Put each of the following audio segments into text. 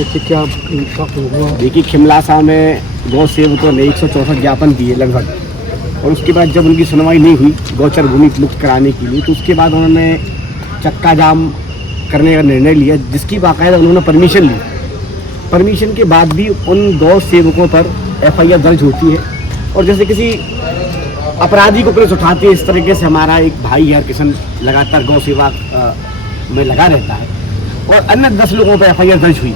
बताएं कि क्या हुआ? देखिए, खिमलासा में गौ सेवकों ने 164 ज्ञापन दिए लगभग, और उसके बाद जब उनकी सुनवाई नहीं हुई गौचर भूमि मुक्त कराने के लिए, तो उसके बाद उन्होंने चक्का जाम करने का निर्णय लिया, जिसकी बाकायदा उन्होंने परमिशन ली। परमिशन के बाद भी उन गौ सेवकों पर FIR दर्ज होती है, और जैसे किसी अपराधी को पुलिस उठाती है, इस तरीके से हमारा एक भाई है किशन लगातार गौ सेवा में लगा रहता है, और अन्य 10 लोगों पर FIR दर्ज हुई।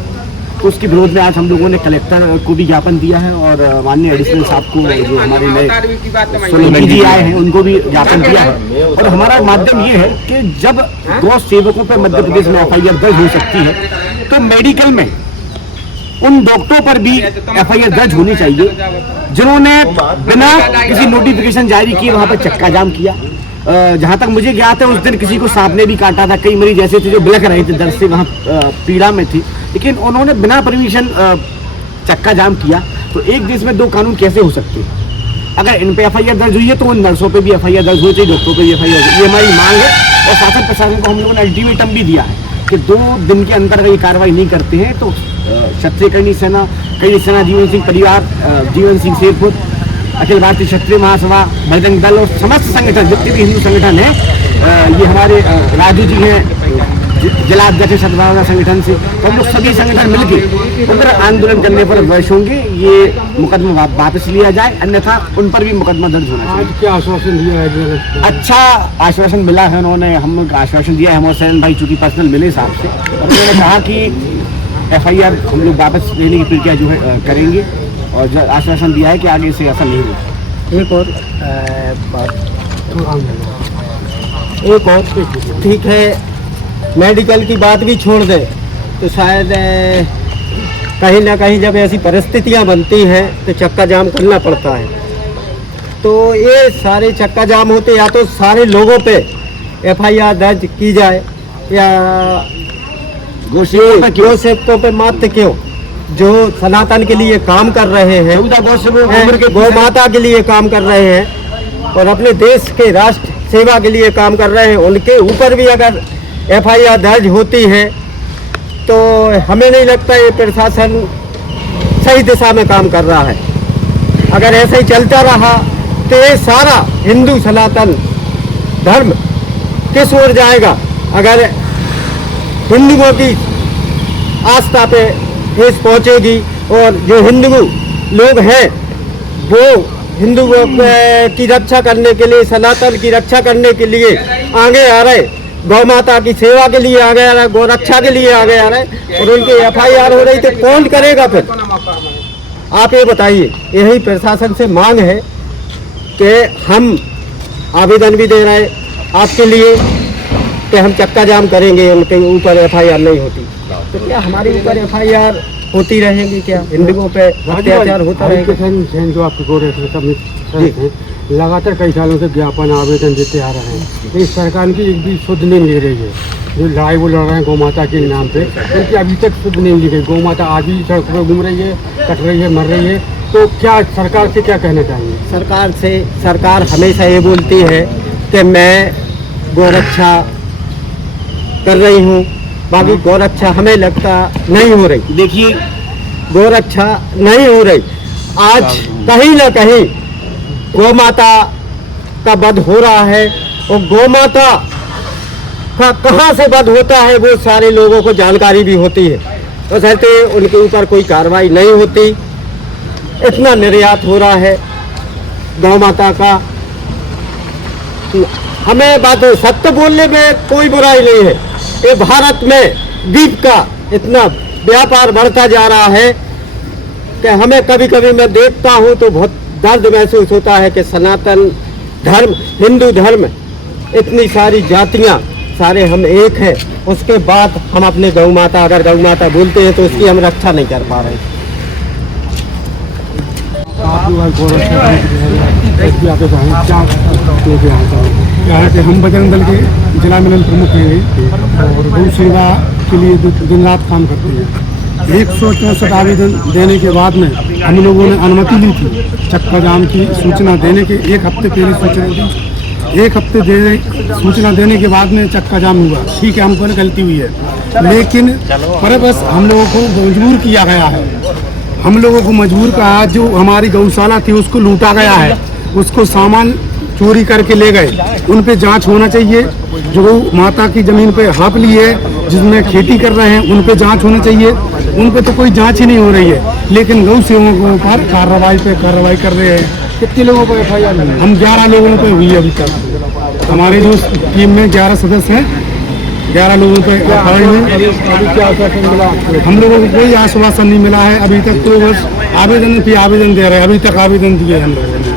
तो उसके विरोध में आज हम लोगों ने कलेक्टर को भी ज्ञापन दिया है, और माननीय एडिशनल साहब को, जो हमारे नए सोलंकी जी आए हैं, उनको भी ज्ञापन दिया है। और हमारा माध्यम ये है कि जब गौ सेवकों पर मध्य प्रदेश में FIR दर्ज हो सकती है, तो मेडिकल में उन डॉक्टरों पर भी FIR दर्ज होनी चाहिए, जिन्होंने बिना किसी नोटिफिकेशन जारी किए वहाँ पर चक्का जाम किया। जहाँ तक मुझे ज्ञात है, उस दिन किसी को सांप ने भी काटा था, कई मरीज ऐसे थे जो बिलख रहे थे दर्द से, वहाँ पीड़ा में थी, लेकिन उन्होंने बिना परमिशन चक्का जाम किया। तो एक देश में दो कानून कैसे हो सकते हैं? अगर इन पे FIR दर्ज हुई है तो उन नर्सों पे भी FIR दर्ज होनी चाहिए, डॉक्टरों पे भी FIR, ये हमारी मांग है। और शासन प्रशासन को हम लोगों ने अल्टीमेटम भी दिया है कि 2 दिन के अंदर अगर ये कार्रवाई नहीं करते हैं तो क्षत्रिय करणी सेना जीवन सिंह परिवार, जीवन सिंह शेरपुर, अखिल भारतीय क्षत्रिय महासभा, बजरंग दल और समस्त संगठन, जितने भी हिंदू संगठन हैं, ये हमारे राजू जी हैं जिला अध्यक्ष सद्भावना संगठन से, तो हम लोग सभी संगठन मिलकर उधर आंदोलन करने पर वर्ष होंगे। ये मुकदमा वापस लिया जाए, अन्यथा उन पर भी मुकदमा दर्ज होना चाहिए। आज क्या आश्वासन दिया है? अच्छा आश्वासन मिला है, उन्होंने हम आश्वासन दिया है, हमारे सैन भाई चूँकि पर्सनल मिले साहब से, उन्होंने कहा कि FIR हम लोग वापस लेने की प्रक्रिया जो है करेंगे, और आश्वासन दिया है कि आगे से ऐसा नहीं होगा। एक और ठीक है, मेडिकल की बात भी छोड़ दें तो शायद कहीं ना कहीं जब ऐसी परिस्थितियां बनती हैं तो चक्का जाम करना पड़ता है। तो ये सारे चक्का जाम होते, या तो सारे लोगों पे FIR दर्ज की जाए, या गौ सेवकों पे मात्र क्यों, जो सनातन के लिए काम कर रहे हैं, गौ माता के लिए काम कर रहे हैं और अपने देश के राष्ट्र सेवा के लिए काम कर रहे हैं, उनके ऊपर भी अगर FIR दर्ज होती है तो हमें नहीं लगता ये प्रशासन सही दिशा में काम कर रहा है। अगर ऐसे ही चलता रहा तो ये सारा हिंदू सनातन धर्म किस ओर जाएगा? अगर हिंदुओं की आस्था पे ठेस पहुंचेगी, और जो हिंदू लोग हैं वो हिंदुओं की रक्षा करने के लिए, सनातन की रक्षा करने के लिए आगे आ रहे, गौ माता की सेवा के लिए आगे आ रहा है, गौ रक्षा के लिए आगे आ रहा है, और उनकी FIR हो रही तो कौन करेगा फिर? आप ये बताइए। यही प्रशासन से मांग है कि हम आवेदन भी दे रहे हैं आपके लिए कि हम चक्का जाम करेंगे, उनके ऊपर FIR नहीं होती तो क्या हमारे ऊपर FIR होती रहेगी? क्या हिंदुओं पे अत्याचार होता रहेगा? जो आपके गौ रक्षा लगातार कई सालों से ज्ञापन आवेदन देते आ रहे हैं, इस सरकार की एक भी शुद्ध नहीं ले रही है। जो लड़ाई वो लड़ रहे हैं गौ माता के नाम पे, उनकी अभी तक शुद्ध नहीं ली गई। गौ माता आज भी सड़कों पर घूम रही है, कट रही है, मर रही है। तो क्या सरकार से क्या कहना चाहिए? सरकार हमेशा ये बोलती है कि मैं गौ रक्षा कर रही हूँ, बाकी गौ रक्षा हमें लगता नहीं हो रही। देखिए, गौ रक्षा नहीं हो रही। आज कहीं ना कहीं गौ माता का वध हो रहा है, और गौ माता का कहाँ से वध होता है वो सारे लोगों को जानकारी भी होती है, तो कहते उनके ऊपर कोई कार्रवाई नहीं होती। इतना निर्यात हो रहा है गौ माता का। हमें बात सत्य बोलने में कोई बुराई नहीं है। ये भारत में दीप का इतना व्यापार बढ़ता जा रहा है कि हमें कभी कभी मैं देखता हूँ तो बहुत दर्द महसूस होता है कि सनातन धर्म, हिंदू धर्म, इतनी सारी जातियाँ, सारे हम एक हैं, उसके बाद हम अपने गौ माता, अगर गौ माता बोलते हैं तो उसकी हम रक्षा नहीं कर पा रहे। यहाँ के हम बजरंग दल के जिला मिलन प्रमुख हैं और गौ सेवा के लिए दिन रात काम करते हैं। 164 आवेदन देने के बाद में हम लोगों ने अनुमति ली थी चक्का जाम की सूचना देने के 1 हफ्ते पहले सूचना दी एक हफ्ते सूचना देने के बाद में चक्का जाम हुआ, ठीक है, हमको गलती हुई है, लेकिन पर बस हम लोगों को मजबूर किया गया है। हम लोगों को मजबूर कहा, जो हमारी गौशाला थी उसको लूटा गया है, उसको सामान चोरी करके ले गए। उन पे जांच होना चाहिए। जो गौ माता की ज़मीन पे हाथ ली है, जिसमें खेती कर रहे हैं, उन पे जांच होनी चाहिए। उन पे तो कोई जांच ही नहीं हो रही है, लेकिन गौ सेवकों पर कार्रवाई कर रहे हैं। कितने लोगों पर FIR हुई? हम 11 लोगों पे हुई है अभी तक। हमारे जो टीम में 11 सदस्य हैं, 11 लोगों पे FIR हुई। अभी क्या आश्वासन मिला आपको? हम लोगों को कोई आश्वासन नहीं मिला है अभी तक, तो बस आवेदन पे आवेदन दे रहे हैं, अभी तक आवेदन दिए हम लोगों ने।